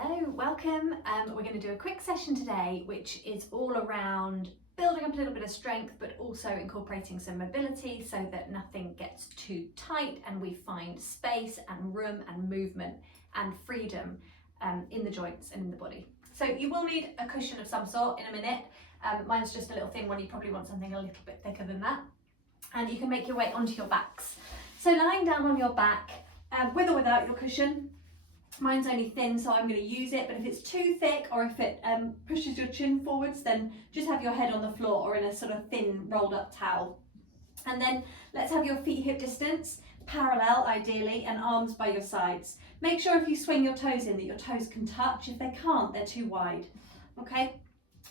Hello, welcome. We're going to do a quick session today which is all around building up a little bit of strength but also incorporating some mobility so that nothing gets too tight and we find space and room and movement and freedom in the joints and in the body. So you will need a cushion of some sort in a minute. Mine's just a little thin one, you probably want something a little bit thicker than that. And you can make your way onto your backs. So lying down on your back, with or without your cushion. Mine's only thin, so I'm going to use it, but if it's too thick or if it pushes your chin forwards, then just have your head on the floor or in a sort of thin rolled up towel. And then let's have your feet hip distance, parallel ideally, and arms by your sides. Make sure if you swing your toes in that your toes can touch. If they can't, they're too wide. Okay?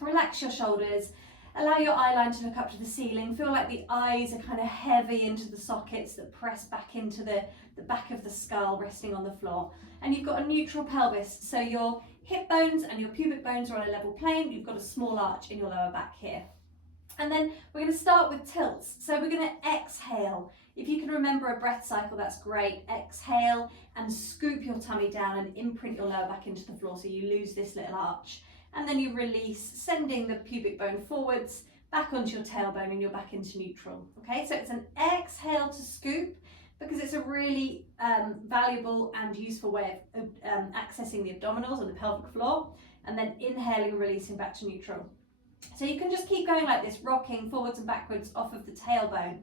Relax your shoulders. Allow your eye line to look up to the ceiling. Feel like the eyes are kind of heavy into the sockets that press back into the back of the skull, resting on the floor. And you've got a neutral pelvis, so your hip bones and your pubic bones are on a level plane. You've got a small arch in your lower back here. And then we're going to start with tilts. So we're going to exhale. If you can remember a breath cycle, that's great. Exhale and scoop your tummy down and imprint your lower back into the floor so you lose this little arch. And then you release, sending the pubic bone forwards, back onto your tailbone and you're back into neutral. Okay, so it's an exhale to scoop because it's a really valuable and useful way of accessing the abdominals and the pelvic floor, and then inhaling and releasing back to neutral. So you can just keep going like this, rocking forwards and backwards off of the tailbone.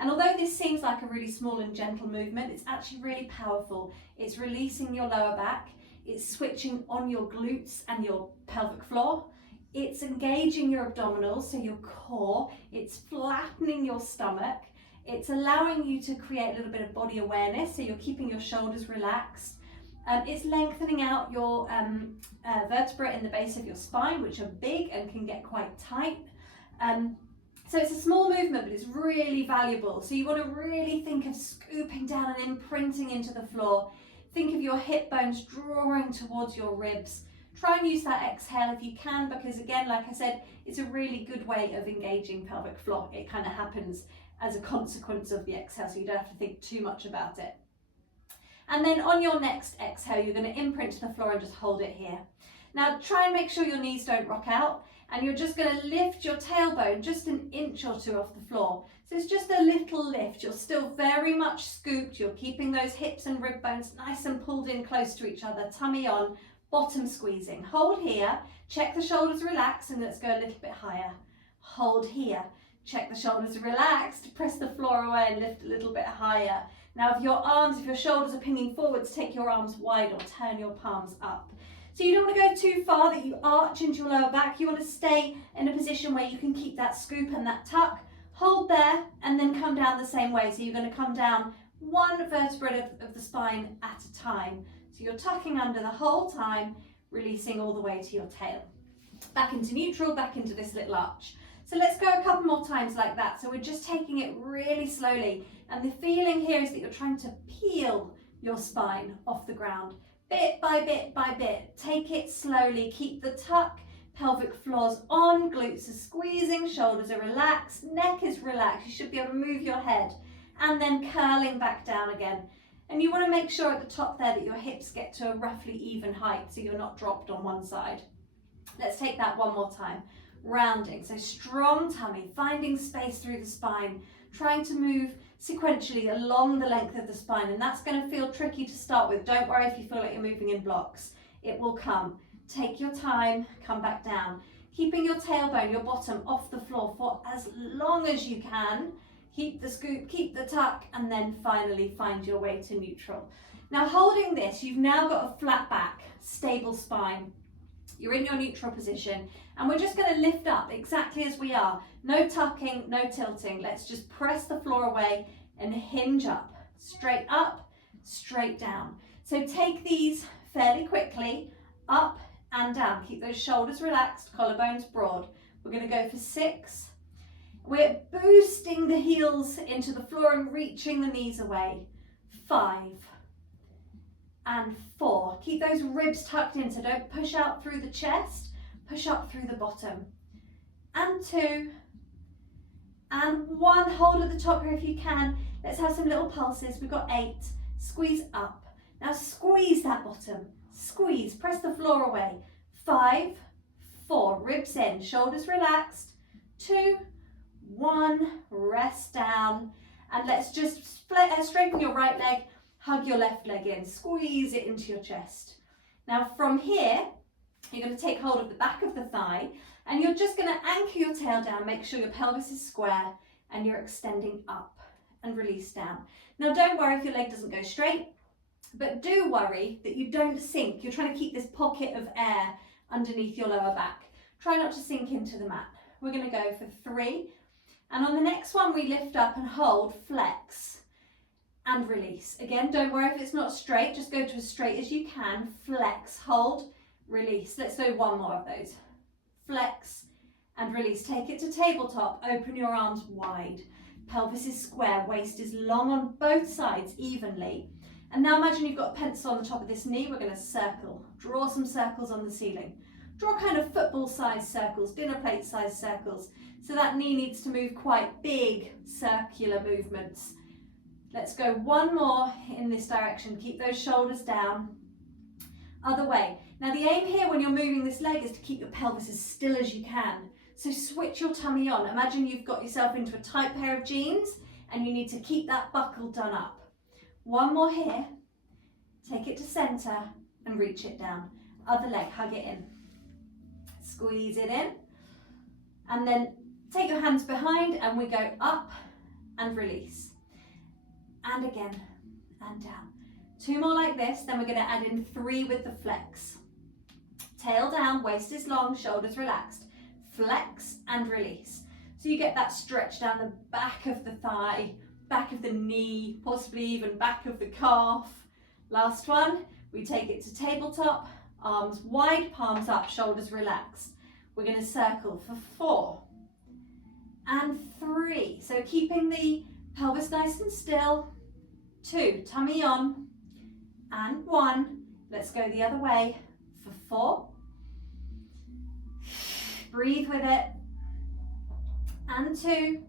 And although this seems like a really small and gentle movement, it's actually really powerful. It's releasing your lower back. It's switching on your glutes and your pelvic floor. It's engaging your abdominals, so your core. It's flattening your stomach. It's allowing you to create a little bit of body awareness, so you're keeping your shoulders relaxed. It's lengthening out your vertebrae in the base of your spine, which are big and can get quite tight. So it's a small movement, but it's really valuable. So you want to really think of scooping down and imprinting into the floor. Think of your hip bones drawing towards your ribs. Try and use that exhale if you can, because again, like I said, it's a really good way of engaging pelvic floor. It kind of happens as a consequence of the exhale, so you don't have to think too much about it. And then on your next exhale, you're going to imprint to the floor and just hold it here. Now try and make sure your knees don't rock out, and you're just going to lift your tailbone just an inch or two off the floor. So it's just a little lift. You're still very much scooped. You're keeping those hips and rib bones nice and pulled in close to each other, tummy on, bottom squeezing. Hold here, check the shoulders relax, and let's go a little bit higher. Hold here, check the shoulders relaxed, press the floor away and lift a little bit higher. Now if your shoulders are pinging forwards, take your arms wide or turn your palms up. So you don't want to go too far that you arch into your lower back. You want to stay in a position where you can keep that scoop and that tuck. Hold there and then come down the same way. So you're going to come down one vertebrae of the spine at a time. So you're tucking under the whole time, releasing all the way to your tail. Back into neutral, back into this little arch. So let's go a couple more times like that. So we're just taking it really slowly. And the feeling here is that you're trying to peel your spine off the ground. Bit by bit by bit. Take it slowly. Keep the tuck. Pelvic floor's on, glutes are squeezing, shoulders are relaxed, neck is relaxed. You should be able to move your head. And then curling back down again. And you want to make sure at the top there that your hips get to a roughly even height so you're not dropped on one side. Let's take that one more time. Rounding, so strong tummy, finding space through the spine, trying to move sequentially along the length of the spine, and that's going to feel tricky to start with. Don't worry if you feel like you're moving in blocks. It will come. Take your time, come back down. Keeping your tailbone, your bottom, off the floor for as long as you can. Keep the scoop, keep the tuck, and then finally find your way to neutral. Now holding this, you've now got a flat back, stable spine. You're in your neutral position, and we're just going to lift up exactly as we are. No tucking, no tilting. Let's just press the floor away and hinge up, straight down. So take these fairly quickly, up and down. Keep those shoulders relaxed, collarbones broad. We're going to go for 6. We're boosting the heels into the floor and reaching the knees away. 5. And 4. Keep those ribs tucked in, so don't push out through the chest, push up through the bottom. And 2. And 1. Hold at the top here if you can. Let's have some little pulses. We've got 8. Squeeze up. Now squeeze that bottom. squeeze, press the floor away. 5, 4, ribs in, shoulders relaxed. 2, 1, rest down. And let's just straighten your right leg, hug your left leg in, squeeze it into your chest. Now from here, you're going to take hold of the back of the thigh and you're just going to anchor your tail down, make sure your pelvis is square and you're extending up and release down. Now don't worry if your leg doesn't go straight, but do worry that you don't sink. You're trying to keep this pocket of air underneath your lower back. Try not to sink into the mat. We're going to go for 3. And on the next one, we lift up and hold, flex and release. Again, don't worry if it's not straight, just go to as straight as you can. Flex, hold, release. Let's do one more of those. Flex and release. Take it to tabletop, open your arms wide. Pelvis is square, waist is long on both sides evenly. And now imagine you've got a pencil on the top of this knee. We're going to circle, draw some circles on the ceiling. Draw kind of football-sized circles, dinner plate-sized circles. So that knee needs to move quite big circular movements. Let's go one more in this direction. Keep those shoulders down. Other way. Now the aim here when you're moving this leg is to keep your pelvis as still as you can. So switch your tummy on. Imagine you've got yourself into a tight pair of jeans and you need to keep that buckle done up. One more here. Take it to center and reach it down. Other leg, hug it in. Squeeze it in. And then take your hands behind and we go up and release. And again, and down. 2 more like this, then we're going to add in 3 with the flex. Tail down, waist is long, shoulders relaxed. Flex and release. So you get that stretch down the back of the thigh, back of the knee, possibly even back of the calf. Last one, we take it to tabletop, arms wide, palms up, shoulders relaxed. We're going to circle for 4 and 3. So keeping the pelvis nice and still. 2, tummy on, and 1. Let's go the other way for 4. Breathe with it. And 2.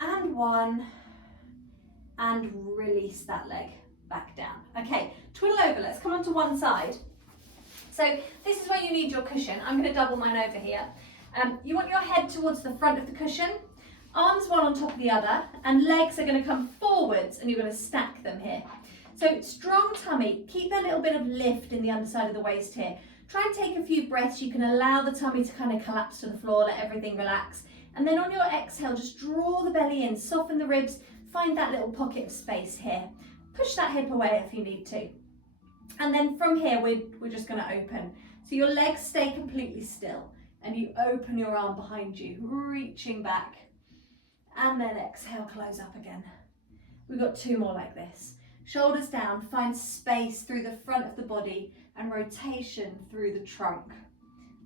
And 1. And release that leg back down. Okay, twiddle over. Let's come onto one side. So this is where you need your cushion. I'm going to double mine over here. You want your head towards the front of the cushion, arms one on top of the other, and legs are going to come forwards and you're going to stack them here. So strong tummy, keep a little bit of lift in the underside of the waist here. Try and take a few breaths. You can allow the tummy to kind of collapse to the floor, let everything relax. And then on your exhale, just draw the belly in, soften the ribs, find that little pocket of space here. Push that hip away if you need to. And then from here, we're just going to open. So your legs stay completely still and you open your arm behind you, reaching back. And then exhale, close up again. We've got 2 more like this. Shoulders down, find space through the front of the body and rotation through the trunk.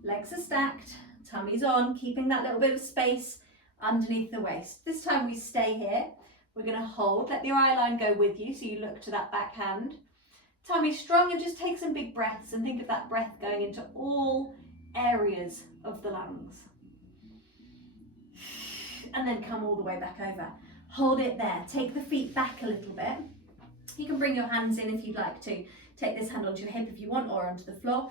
Legs are stacked, tummy's on, keeping that little bit of space underneath the waist. This time we stay here. We're going to hold, let your eye line go with you so you look to that back hand. Tummy strong and just take some big breaths and think of that breath going into all areas of the lungs. And then come all the way back over. Hold it there. Take the feet back a little bit. You can bring your hands in if you'd like to. Take this hand onto your hip if you want or onto the floor.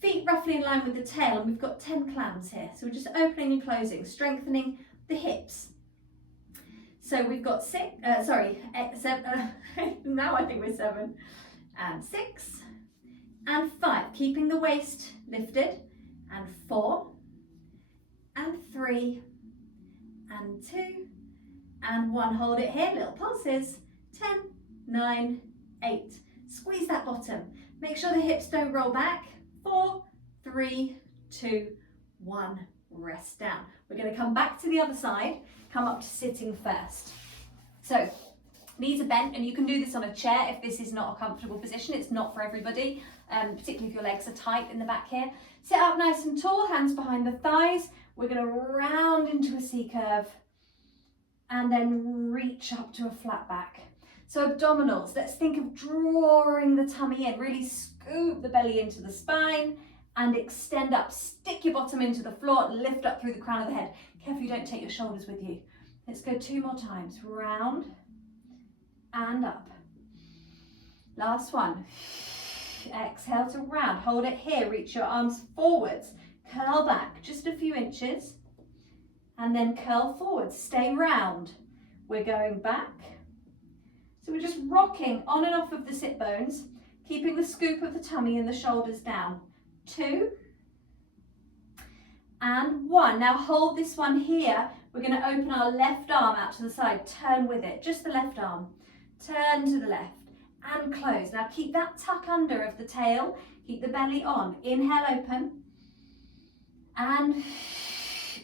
Feet roughly in line with the tail and we've got 10 clams here. So we're just opening and closing, strengthening the hips. So we've got 7, now I think we're 7. And 6 and 5, keeping the waist lifted, and 4 and 3 and 2 and 1. Hold it here, little pulses. 10, 9, 8. Squeeze that bottom. Make sure the hips don't roll back. 4, 3, 2, 1. Rest down. We're going to come back to the other side. Come up to sitting first. So knees are bent, and you can do this on a chair if this is not a comfortable position. It's not for everybody, particularly if your legs are tight in the back here. Sit up nice and tall, hands behind the thighs. We're going to round into a C curve and then reach up to a flat back. So abdominals, let's think of drawing the tummy in, really scoop the belly into the spine and extend up. Stick your bottom into the floor, lift up through the crown of the head. Careful you don't take your shoulders with you. Let's go 2 more times. Round and up. Last one. Exhale to round. Hold it here. Reach your arms forwards. Curl back just a few inches. And then curl forwards. Stay round. We're going back. So we're just rocking on and off of the sit bones, keeping the scoop of the tummy and the shoulders down. 2 and 1. Now hold this one here. We're going to open our left arm out to the side. Turn with it, just the left arm. Turn to the left and close. Now keep that tuck under of the tail. Keep the belly on. Inhale, open. And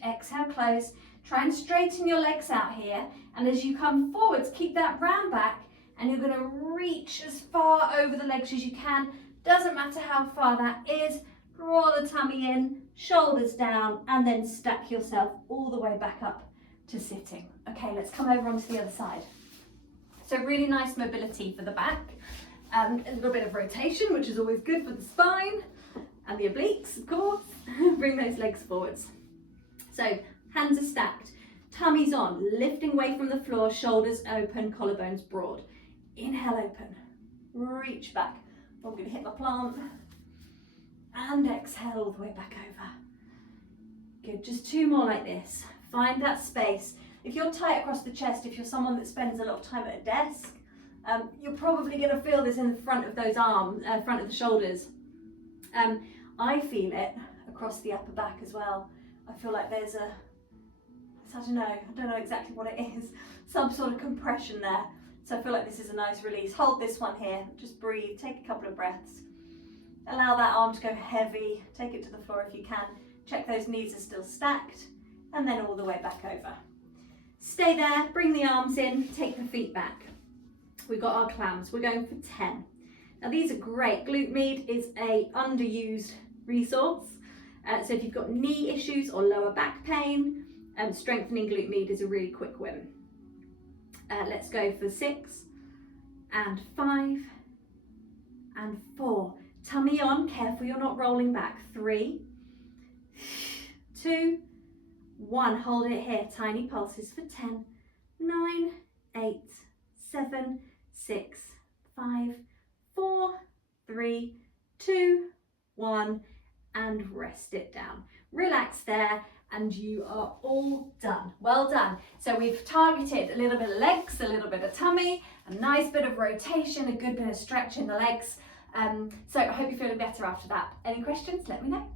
exhale, close. Try and straighten your legs out here. And as you come forwards, keep that round back. And you're going to reach as far over the legs as you can. Doesn't matter how far that is. Draw the tummy in, shoulders down, and then stack yourself all the way back up to sitting. Okay, let's come over onto the other side. So really nice mobility for the back. A little bit of rotation, which is always good for the spine. And the obliques, of course. Bring those legs forwards. So hands are stacked, tummies on, lifting away from the floor, shoulders open, collarbones broad. Inhale, open, reach back. I'm going to hit my plant. And exhale all the way back over. Good, just 2 more like this. Find that space. If you're tight across the chest, if you're someone that spends a lot of time at a desk, you're probably going to feel this in the front of those arms, front of the shoulders. I feel it across the upper back as well. I feel like there's I don't know exactly what it is, some sort of compression there. So I feel like this is a nice release. Hold this one here, just breathe, take a couple of breaths. Allow that arm to go heavy, take it to the floor if you can. Check those knees are still stacked, and then all the way back over. Stay there, bring the arms in, take the feet back. We've got our clams, we're going for 10. Now these are great. Glute med is a underused resource. So if you've got knee issues or lower back pain, strengthening glute med is a really quick win. Let's go for 6 and 5 and 4. Tummy on, careful you're not rolling back. 3, 2, 1. Hold it here. Tiny pulses for 10, 9, 8, 7, 6, 5, 4, 3, 2, 1, and rest it down. Relax there, and you are all done. Well done. So we've targeted a little bit of legs, a little bit of tummy, a nice bit of rotation, a good bit of stretch in the legs. So I hope you're feeling better after that. Any questions? Let me know.